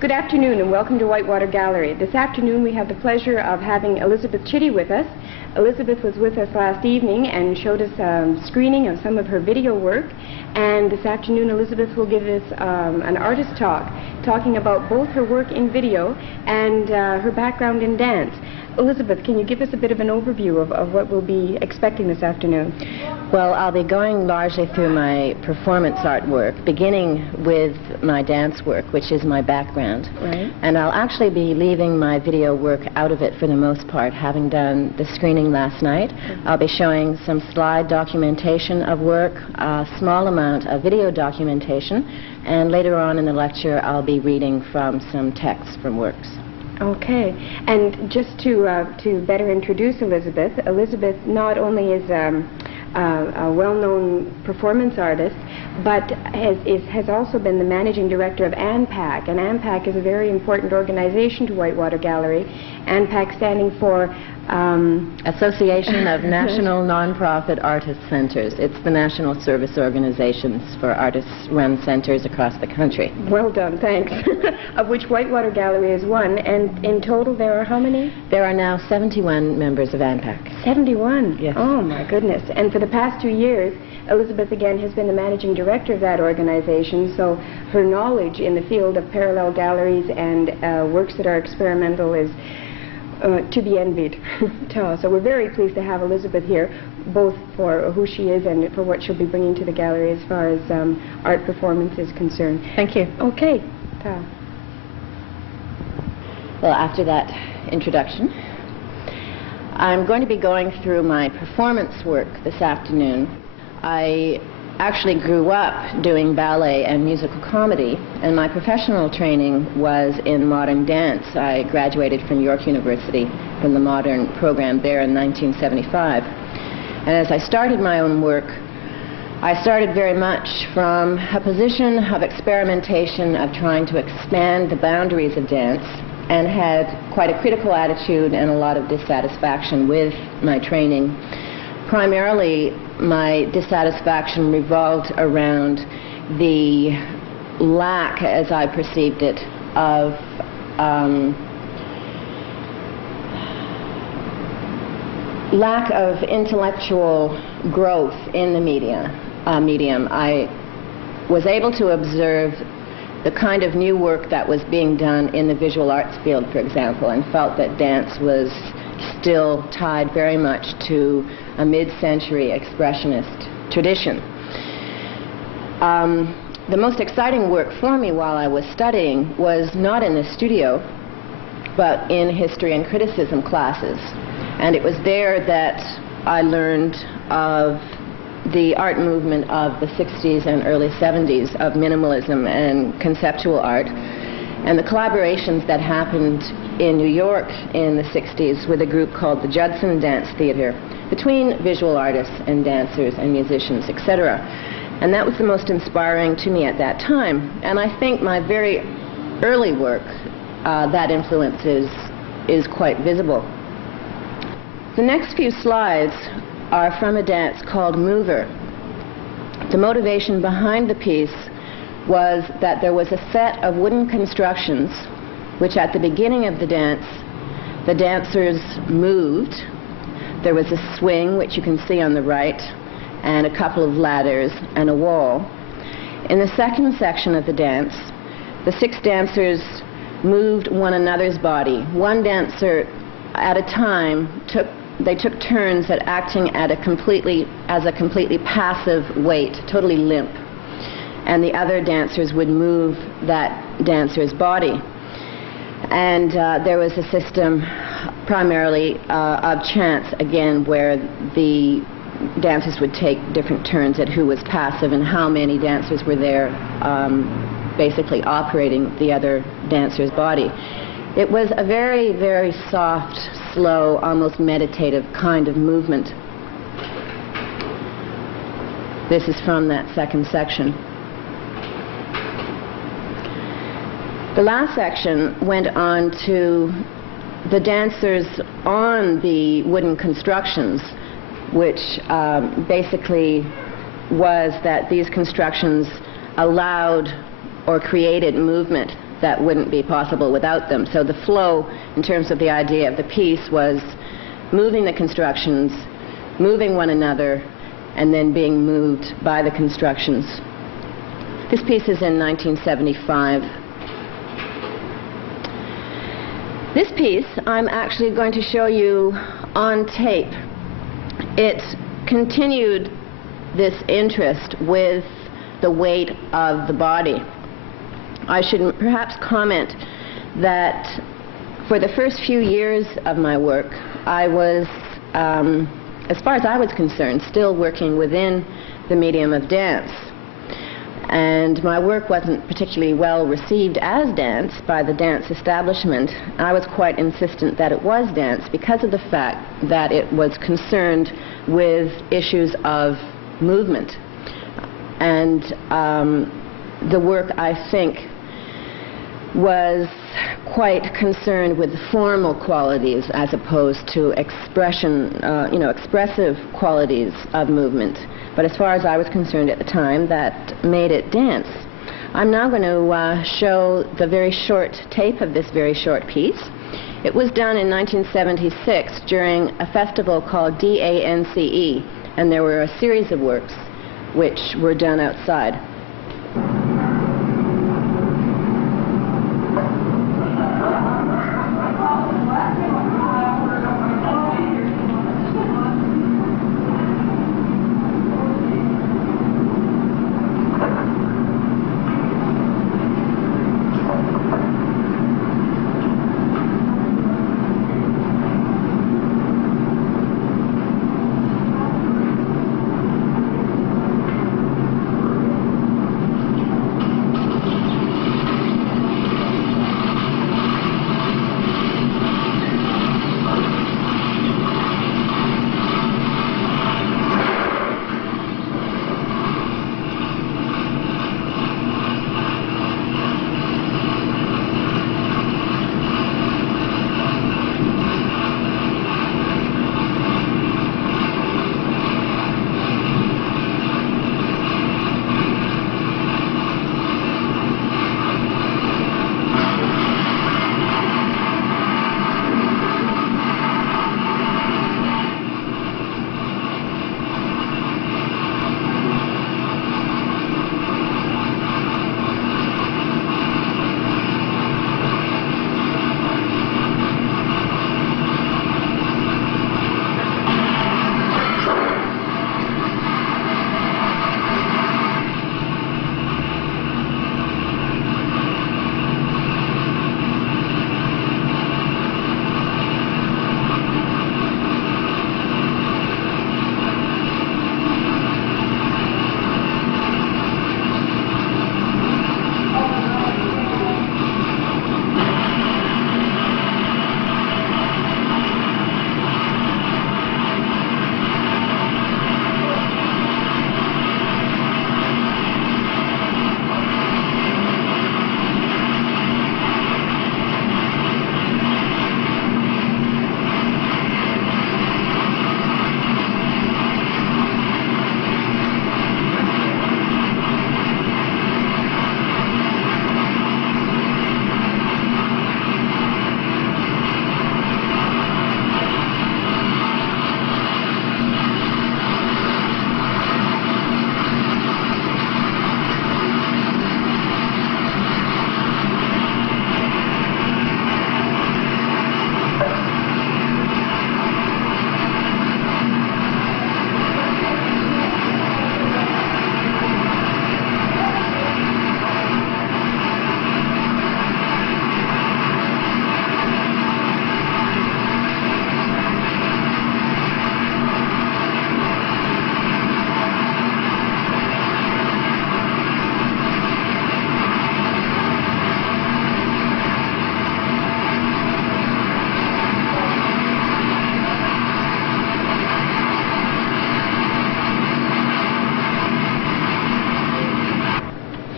Good afternoon and welcome to Whitewater Gallery. This afternoon we have the pleasure of having Elizabeth Chitty with us. Elizabeth was with us last evening and showed us a screening of some of her video work, and this afternoon Elizabeth will give us an artist talk talking about both her work in video and her background in dance. Elizabeth, can you give us a bit of an overview of what we'll be expecting this afternoon? Well, I'll be going largely through my performance artwork, beginning with my dance work, which is my background. Right. And I'll actually be leaving my video work out of it for the most part, having done the screening last night. I'll be showing some slide documentation of work, a small amount of video documentation, and later on in the lecture I'll be reading from some texts from works. Okay, and just to better introduce Elizabeth, Elizabeth not only is a well-known performance artist, but has also been the managing director of ANPAC, and ANPAC is a very important organization to Whitewater Gallery. ANPAC standing for Association of National Nonprofit Artist Centers. It's the national service organizations for artist-run centers across the country. Well done, thanks. Of which Whitewater Gallery is one, and in total there are how many? There are now 71 members of ANPAC. 71? Yes. Oh my goodness. And for the past 2 years, Elizabeth again has been the managing director of that organization, so her knowledge in the field of parallel galleries and works that are experimental is to be envied. So we're very pleased to have Elizabeth here, both for who she is and for what she'll be bringing to the gallery as far as art performance is concerned. Thank you. Okay. Well, after that introduction, I'm going to be going through my performance work this afternoon. I actually grew up doing ballet and musical comedy, and my professional training was in modern dance. I graduated from York University from the modern program there in 1975. And as I started my own work, I started very much from a position of experimentation, of trying to expand the boundaries of dance, and had quite a critical attitude and a lot of dissatisfaction with my training. Primarily, my dissatisfaction revolved around the lack, as I perceived it, of lack of intellectual growth in the medium. I was able to observe the kind of new work that was being done in the visual arts field, for example, and felt that dance was still tied very much to a mid-century expressionist tradition. The most exciting work for me while I was studying was not in the studio, but in history and criticism classes. And it was there that I learned of the art movement of the 60s and early 70s, of minimalism and conceptual art, and the collaborations that happened in New York in the 60s with a group called the Judson Dance Theater between visual artists and dancers and musicians, etc. And that was the most inspiring to me at that time. And I think my very early work, that influence is quite visible. The next few slides are from a dance called Mover. The motivation behind the piece was that there was a set of wooden constructions which at the beginning of the dance, the dancers moved. There was a swing, which you can see on the right, and a couple of ladders and a wall. In the second section of the dance, the 6 dancers moved one another's body. One dancer at a time took turns at acting as a completely passive weight, totally limp. And the other dancers would move that dancer's body. And there was a system primarily of chance, again, where the dancers would take different turns at who was passive and how many dancers were there basically operating the other dancer's body. It was a very, very soft, slow, almost meditative kind of movement. This is from that second section. The last section went on to the dancers on the wooden constructions, which basically was that these constructions allowed or created movement that wouldn't be possible without them. So the flow, in terms of the idea of the piece, was moving the constructions, moving one another, and then being moved by the constructions. This piece is in 1975. This piece I'm actually going to show you on tape. It continued this interest with the weight of the body. I should perhaps comment that for the first few years of my work, I was, as far as I was concerned, still working within the medium of dance. And my work wasn't particularly well received as dance by the dance establishment. I was quite insistent that it was dance because of the fact that it was concerned with issues of movement. And the work, I think, was quite concerned with formal qualities as opposed to expressive qualities of movement. But as far as I was concerned at the time, that made it dance. I'm now going to show the very short tape of this very short piece. It was done in 1976 during a festival called DANCE, and there were a series of works which were done outside.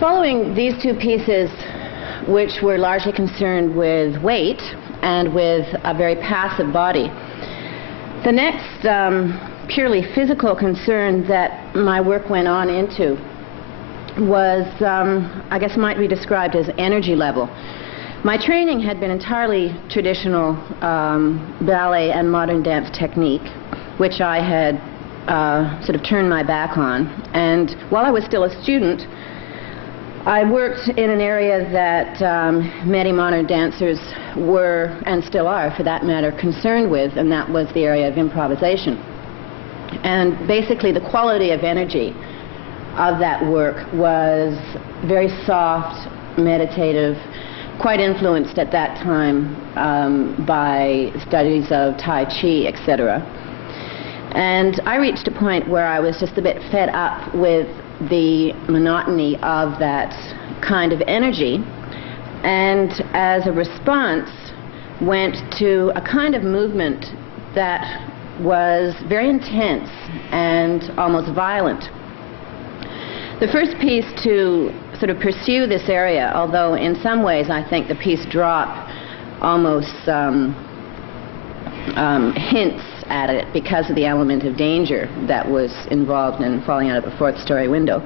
Following these two pieces, which were largely concerned with weight and with a very passive body, the next purely physical concern that my work went on into was, I guess, might be described as energy level. My training had been entirely traditional ballet and modern dance technique, which I had sort of turned my back on. And while I was still a student, I worked in an area that many modern dancers were, and still are for that matter, concerned with, and that was the area of improvisation. And basically the quality of energy of that work was very soft, meditative, quite influenced at that time by studies of Tai Chi, etc. And I reached a point where I was just a bit fed up with the monotony of that kind of energy, and as a response went to a kind of movement that was very intense and almost violent. The first piece to sort of pursue this area, although in some ways I think the piece drop almost hints at it because of the element of danger that was involved in falling out of a fourth-story window.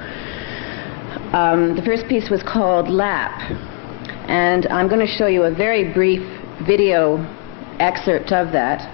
The first piece was called Lap, and I'm going to show you a very brief video excerpt of that.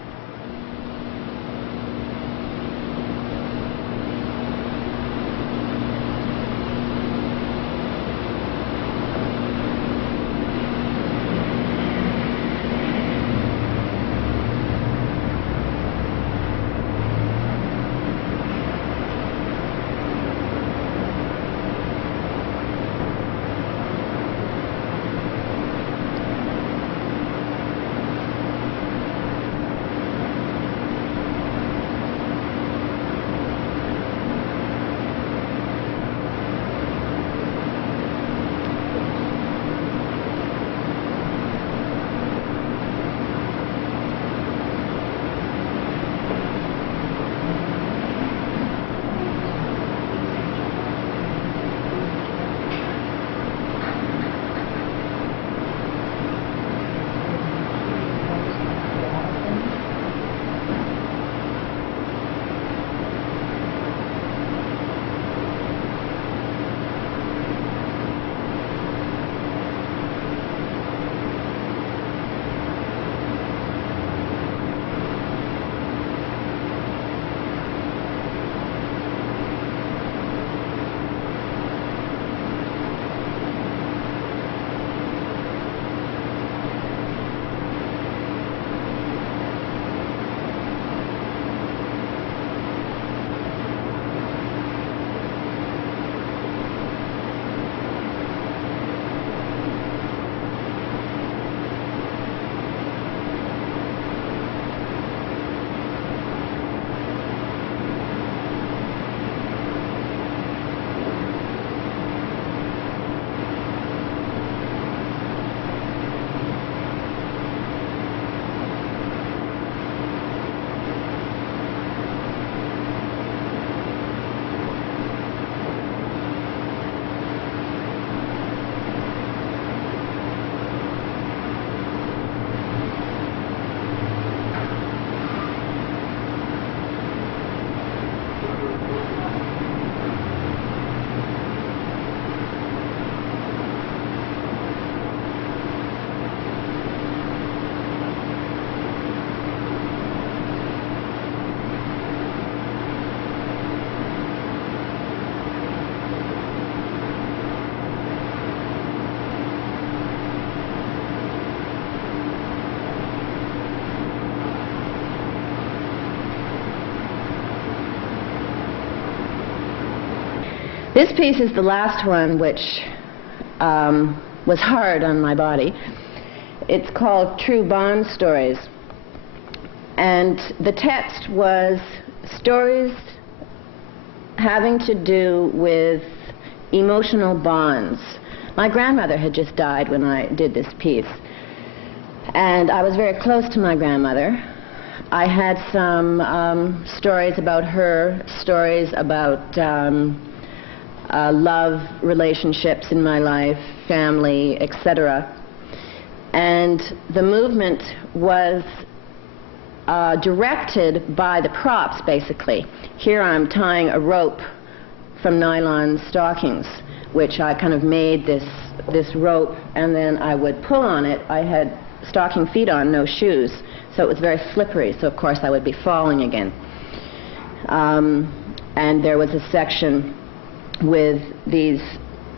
This piece is the last one, which was hard on my body. It's called True Bond Stories. And the text was stories having to do with emotional bonds. My grandmother had just died when I did this piece. And I was very close to my grandmother. I had some stories about her, stories about love relationships in my life, family, etc. And the movement was directed by the props, basically. Here I'm tying a rope from nylon stockings which I kind of made this rope, and then I would pull on it. I had stocking feet on, no shoes, so it was very slippery, so of course I would be falling again. And there was a section with these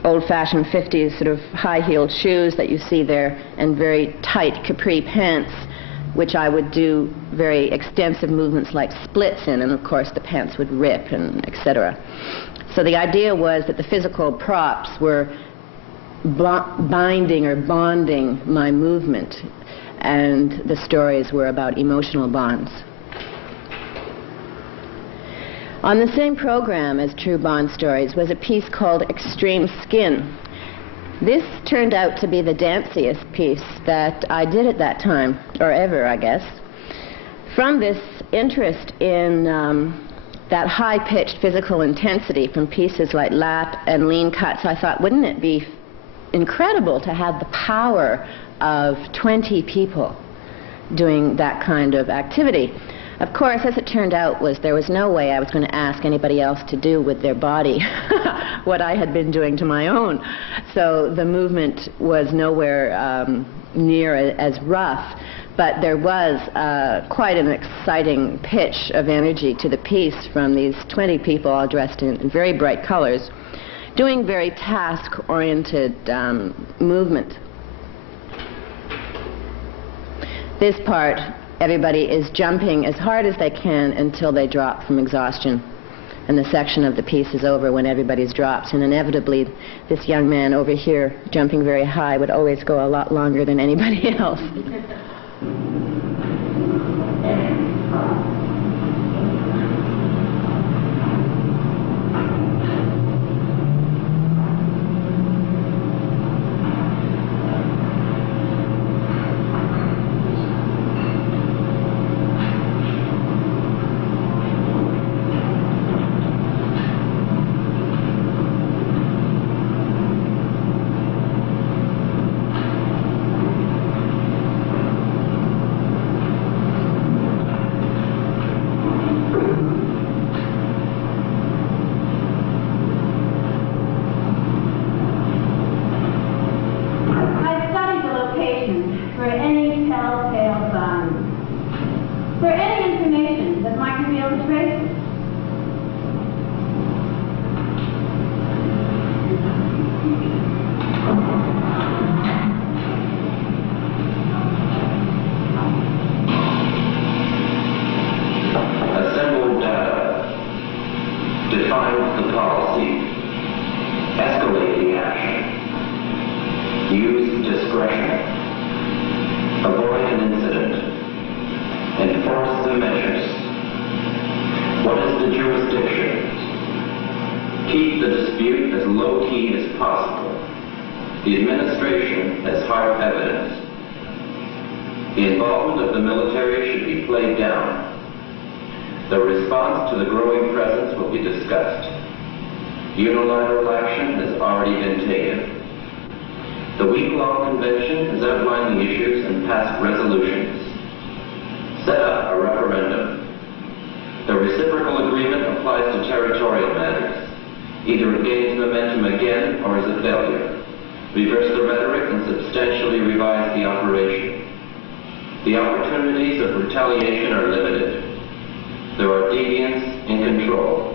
old-fashioned 50s sort of high-heeled shoes that you see there, and very tight capri pants, which I would do very extensive movements like splits in, and of course the pants would rip, and etc. So the idea was that the physical props were binding or bonding my movement, and the stories were about emotional bonds. On the same program as True Bond Stories was a piece called Extreme Skin. This turned out to be the danciest piece that I did at that time, or ever, I guess. From this interest in that high-pitched physical intensity from pieces like lap and lean cuts, I thought, wouldn't it be incredible to have the power of 20 people doing that kind of activity? Of course, as it turned out, there was no way I was going to ask anybody else to do with their body what I had been doing to my own. So the movement was nowhere near as rough, but there was quite an exciting pitch of energy to the piece from these 20 people all dressed in very bright colors, doing very task-oriented movement. This part, everybody is jumping as hard as they can until they drop from exhaustion. And the section of the piece is over when everybody's dropped. And inevitably, this young man over here, jumping very high, would always go a lot longer than anybody else. Unilateral action has already been taken. The week-long convention has outlined the issues and passed resolutions. Set up a referendum. The reciprocal agreement applies to territorial matters. Either it gains momentum again or is a failure. Reverse the rhetoric and substantially revise the operation. The opportunities of retaliation are limited. There are deviants in control.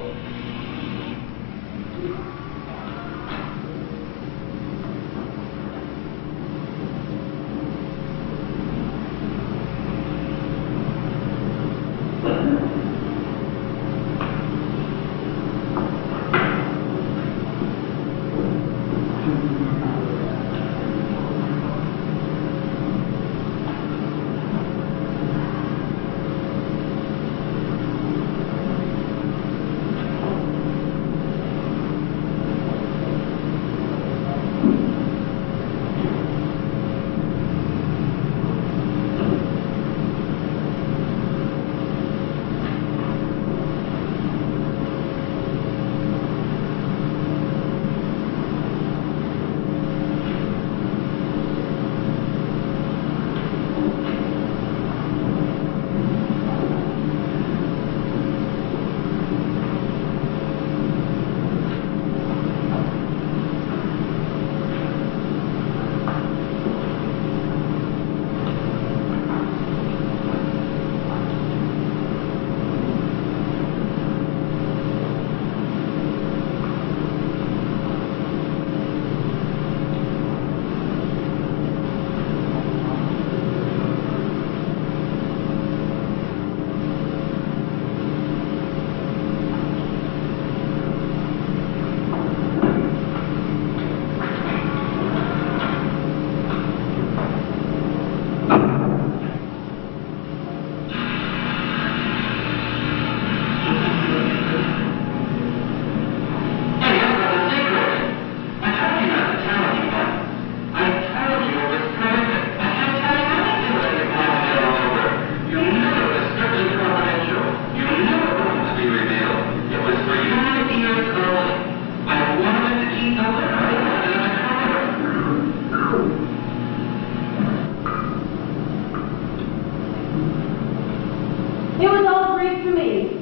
It was all Greek to me.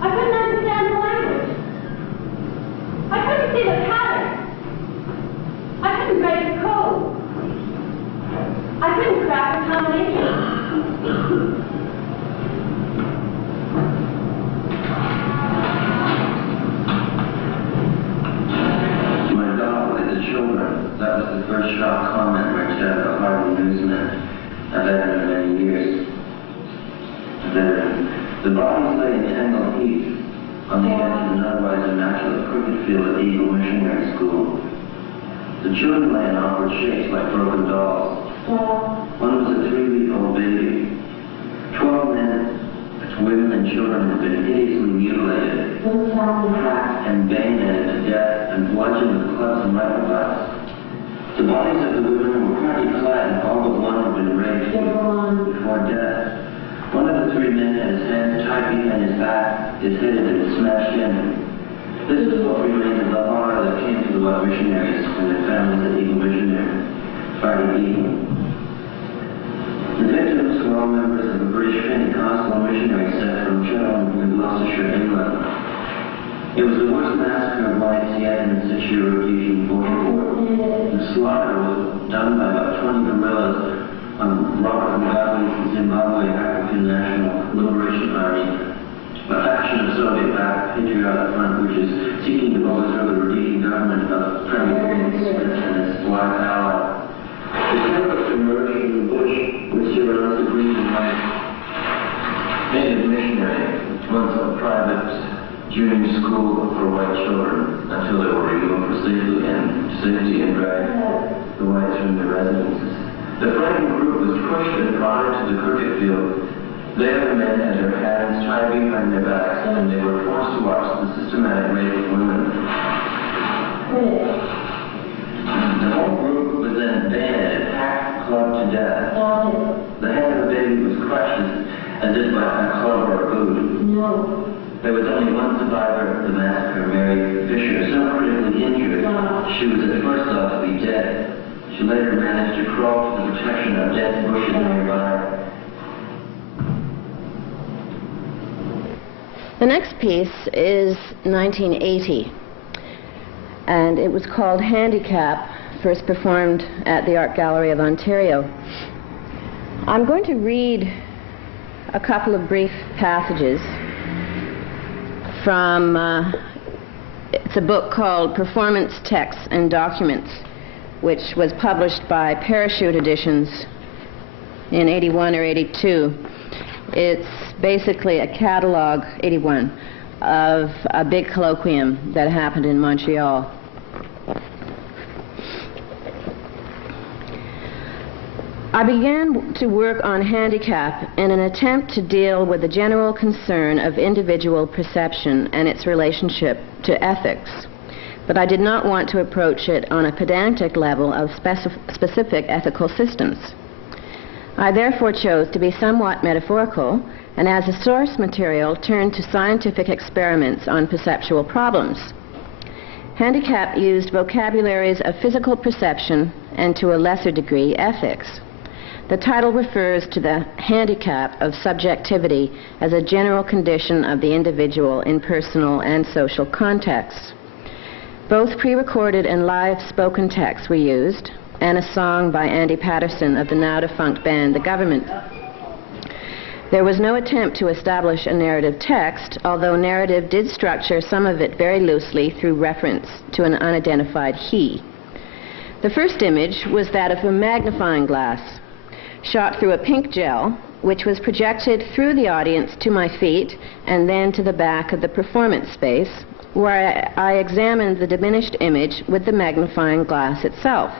I couldn't understand the language. I couldn't see the pattern. I couldn't break the code. I couldn't crack the combination. That was the first shock comment Rich had at a Harvard newsman, a veteran of many years. The bodies lay in tangled heaps on the edge of an otherwise immaculate cricket field at Eagle Missionary School. The children lay in awkward shapes like broken dolls. One was a 3-week-old baby. 12 men, women, and children had been hideously mutilated, hacked and bayoneted to death, and bludgeoned with clubs and rifle butts. The bodies of the women were partly clad, and all but one had been raped before death. One of the 3 men had his hands tied behind his back, his head had been smashed in. This is what remains of the horror that came to the white missionaries and their families at Eagle Missionary, Friday evening. The victims were all members of a British Pentecostal missionary set from Cheltenham in Gloucestershire, England. It was the worst massacre of whites yet in the 6-year Rhodesian War. The slaughter was done by about 20 guerrillas on Robert Mugabe's Zimbabwe African National Liberation Army, a faction of Soviet-backed Patriotic Front which is seeking to overthrow the Rhodesian government of Premier Smith and its black ally. The terrorists emerged from the bush which surrounds the green and white native missionary, once a private junior school for white children, until they were removed for safety and dragged the whites from their residences. The frightened group was pushed and brought into the cricket field. The other men had their hands tied behind their backs, and they were forced to watch the systematic rape of women. The whole group was then bayoneted, hacked, clubbed to death. The head of the baby was crushed as if by a club or a boot. There was only one survivor of the massacre, Mary Fisher, so critically injured she was at first thought to be dead. She later managed to crawl to the protection of dense bushes nearby. The next piece is 1980, and it was called Handicap, first performed at the Art Gallery of Ontario. I'm going to read a couple of brief passages from, it's a book called Performance Texts and Documents, which was published by Parachute Editions in 81 or 82. It's basically a catalog, 81, of a big colloquium that happened in Montreal. I began to work on handicap in an attempt to deal with the general concern of individual perception and its relationship to ethics, but I did not want to approach it on a pedantic level of specific ethical systems. I therefore chose to be somewhat metaphorical, and as a source material turned to scientific experiments on perceptual problems. Handicap used vocabularies of physical perception and, to a lesser degree, ethics. The title refers to the handicap of subjectivity as a general condition of the individual in personal and social contexts. Both pre-recorded and live spoken texts were used, and a song by Andy Patterson of the now-defunct band The Government. There was no attempt to establish a narrative text, although narrative did structure some of it very loosely through reference to an unidentified he. The first image was that of a magnifying glass, shot through a pink gel, which was projected through the audience to my feet and then to the back of the performance space, where I examined the diminished image with the magnifying glass itself.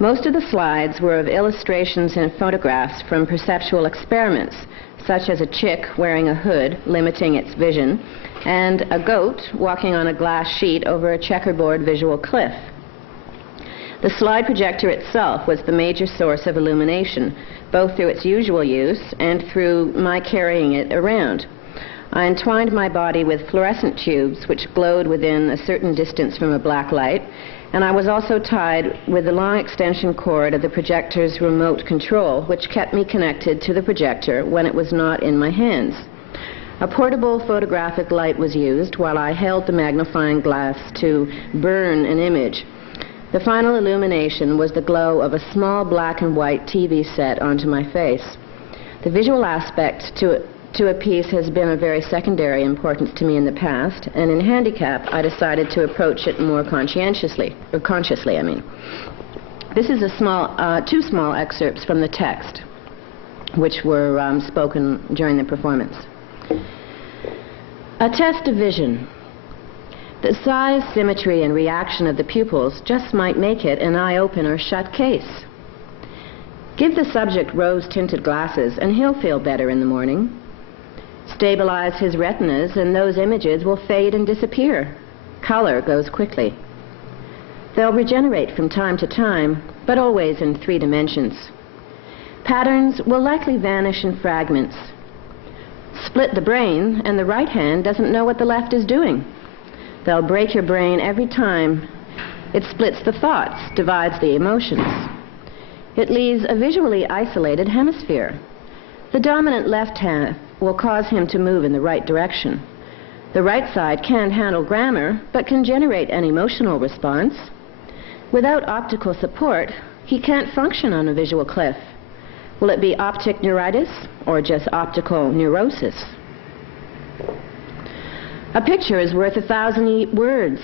Most of the slides were of illustrations and photographs from perceptual experiments, such as a chick wearing a hood, limiting its vision, and a goat walking on a glass sheet over a checkerboard visual cliff. The slide projector itself was the major source of illumination, both through its usual use and through my carrying it around. I entwined my body with fluorescent tubes which glowed within a certain distance from a black light, And I was also tied with the long extension cord of the projector's remote control, which kept me connected to the projector when it was not in my hands. A portable photographic light was used while I held the magnifying glass to burn an image. The final illumination was the glow of a small black and white TV set onto my face. The visual aspect to a piece has been of very secondary importance to me in the past, and in handicap I decided to approach it more conscientiously. This is two small excerpts from the text, which were spoken during the performance. A test of vision. The size, symmetry, and reaction of the pupils just might make it an eye-open or shut case. Give the subject rose-tinted glasses and he'll feel better in the morning. Stabilize his retinas and those images will fade and disappear. Color goes quickly. They'll regenerate from time to time, but always in 3 dimensions. Patterns will likely vanish in fragments. Split the brain and the right hand doesn't know what the left is doing. They'll break your brain every time. It splits the thoughts, divides the emotions. It leaves a visually isolated hemisphere. The dominant left hand will cause him to move in the right direction. The right side can't handle grammar, but can generate an emotional response. Without optical support, he can't function on a visual cliff. Will it be optic neuritis or just optical neurosis? A picture is worth 1,000 words,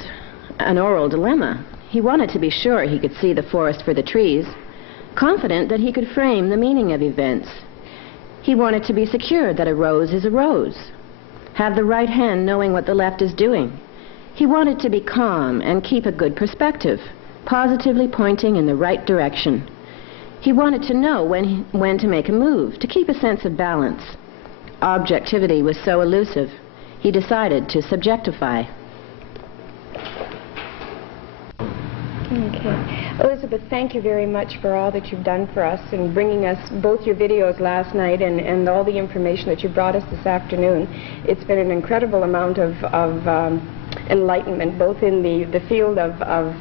an oral dilemma. He wanted to be sure he could see the forest for the trees, confident that he could frame the meaning of events. He wanted to be secure that a rose is a rose, have the right hand knowing what the left is doing. He wanted to be calm and keep a good perspective, positively pointing in the right direction. He wanted to know when to make a move, to keep a sense of balance. Objectivity was so elusive, he decided to subjectify. Okay. Elizabeth, thank you very much for all that you've done for us and bringing us both your videos last night and all the information that you brought us this afternoon. It's been an incredible amount of enlightenment, both in the field of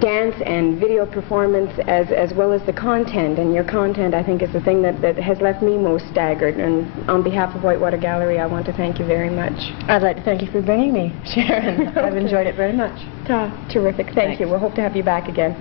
dance and video performance as well as the content. And your content, I think, is the thing that has left me most staggered. And on behalf of Whitewater Gallery, I want to thank you very much. I'd like to thank you for bringing me, Sharon. I've enjoyed it very much. Terrific. Thank you. We'll hope to have you back again.